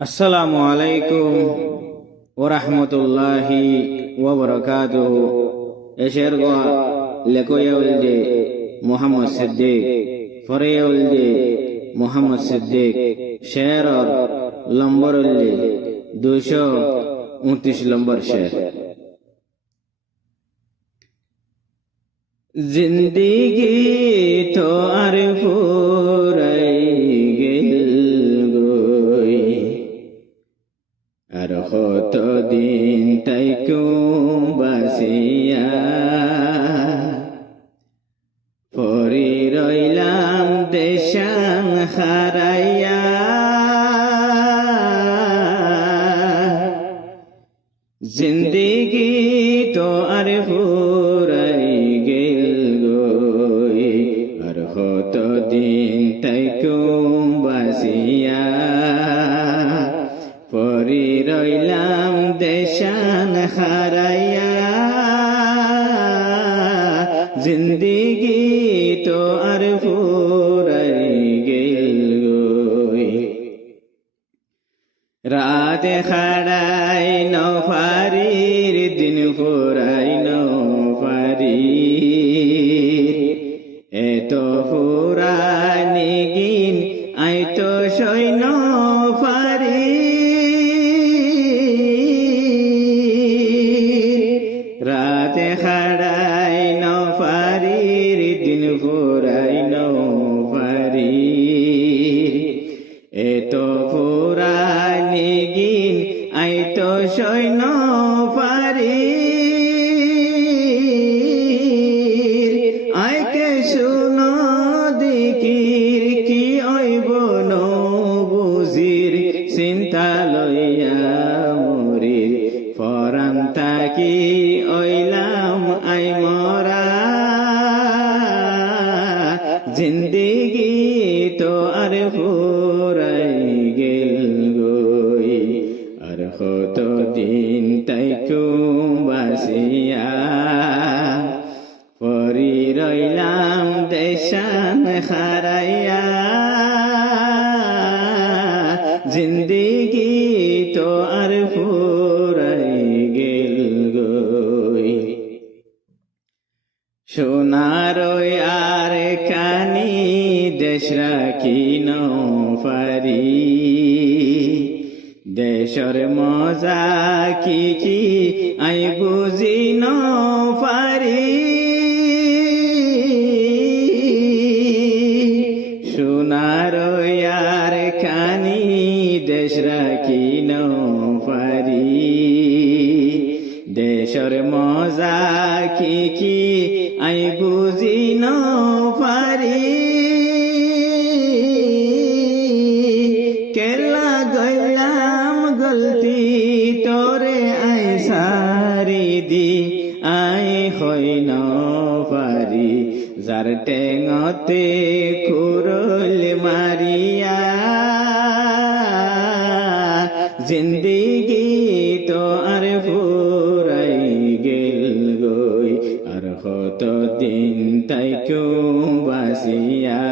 আসসালামু আলাইকুম ওয়া রাহমাতুল্লাহি ওয়া বারাকাতুহু। এশের গোয়া লেকোয়াউলদে মোহাম্মদ সিদ্দিক ফরেউলদে মোহাম্মদ সিদ্দিক শেরর লম্বরুল্লি 229 নম্বর শের। জিন্দিগি তো আর ফুরাই গেল গই, আর কত দিন তাইকো বাসিয়া পরি রইলাম দেশান হারাইয়া। জিন্দিগি তো আর ফুরাই গেল গই, আর কত দিন তাইকো বাসিয়া পরি রইলাম দেশান হারাইয়া। জিন্দিগি তো আর ফুরাই গেল গই, রাতে খাড়াই নফারির দিন ফুরাই নফারি, এত ফুরানি গিন আই তো সৈন্য ফারি। রাতে খাড়াই নফারির দিন ফুরাই নফারি, এত ফুরানি গিন আই তো সৈন্য ফারি। আইকে শুনো দিকির কি অইব নবুজির, চিন্তা লইয়া মরির ফরান তাকি অইলাম আই মরা। জিন্দিগি তো আর ফুরাই গেল গই, আর কত দিন তাইকো বাসিয়া পরি রইলাম দেশান হারাইয়া। জিন্দিগি তো আর ফুরাই গেল গই, সোনার আর কানি দেশ রাখি নফারি। দেশর মজা কি কি আই বুঝি নফারি। সোনার আর কানি দেশ রাখি নফারি। দেশর মজা কি কি আই বুঝি নফারি। কেলা গইলাম গলতি তোরে আই সারি দি, আই হই নফারি যার টেঙতে কুরল মারিয়া। জিন্দিগি তো আর ফুরাই গেল গই, আর কত দিন তাইকো বাসিয়া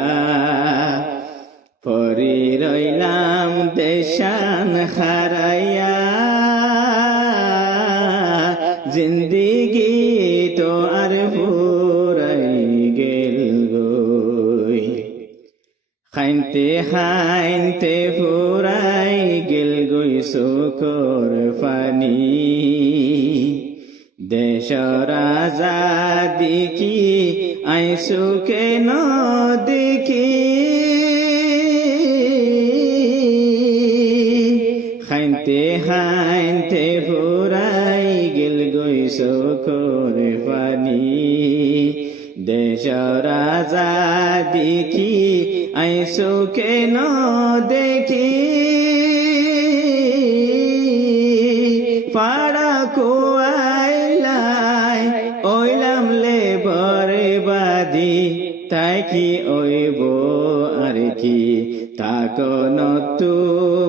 পরি রইলাম দেশান হারাইয়া। জিন্দিগি তো আর ফুরাই গেল গই, খাইনতে খাইনতে ফুরাই গেল গই চোখর পানি। দেশর আজাদি কি আই চোখে ন দেখি। খাইনতে খাইনতে ফুরাই গেল গই চোখর পানি। দেশর আজাদি কি আই চোখে ন দেখি। পাড়া কোয়াইলাই ওইলাম লে বরে বাদি, তাই কি ওইব আর কি তাকন তু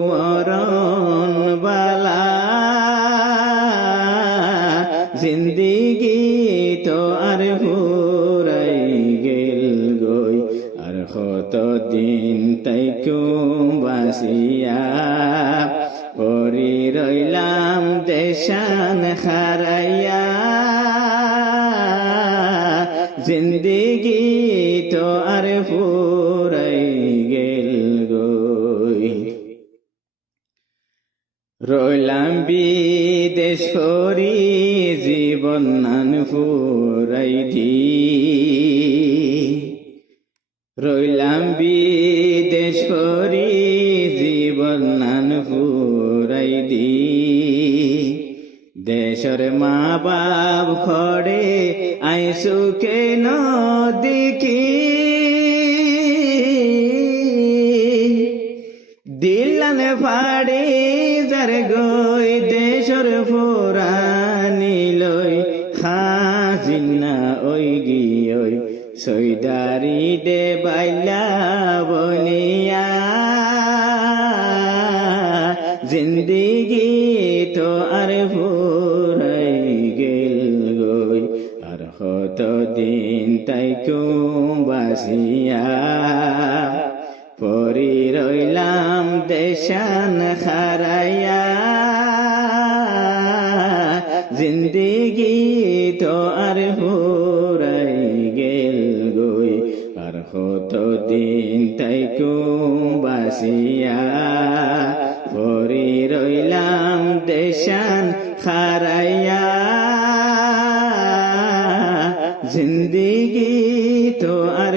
মরণ বালা। জিন্দিগি তো আর ফুরাই গেল গই, আর কত দিন তাইকো বাসিয়া পরি রইলাম দেশান খারাইয়া জিন্দিগি তো আর ফুরাই গেল গই রইলাম বিদেশ করি জীবন নান ফুরাই দি রইলাম বিদেশ করি জীবন নান ফুরাই দি দেশর মা বাপ খড়ে আইসু কেন দেখি দিলান ফাড়ে যার গই দেশর ফুরানি লই খাজিনা ওই গিয়ে সৈদারি দে বাইলা বনিয়া জিন্দিগি তো আর ফুরাই গেল গই আর কত দিন তাই বাসিয়া পরি রইলাম দেশান খারাইয়া জিন্দিগি তো আর ফুরাই গেল গই আর কত দিন তাই বাসিয়া পরি রইলাম দেশান খারাইয়া জিন্দিগি তো আর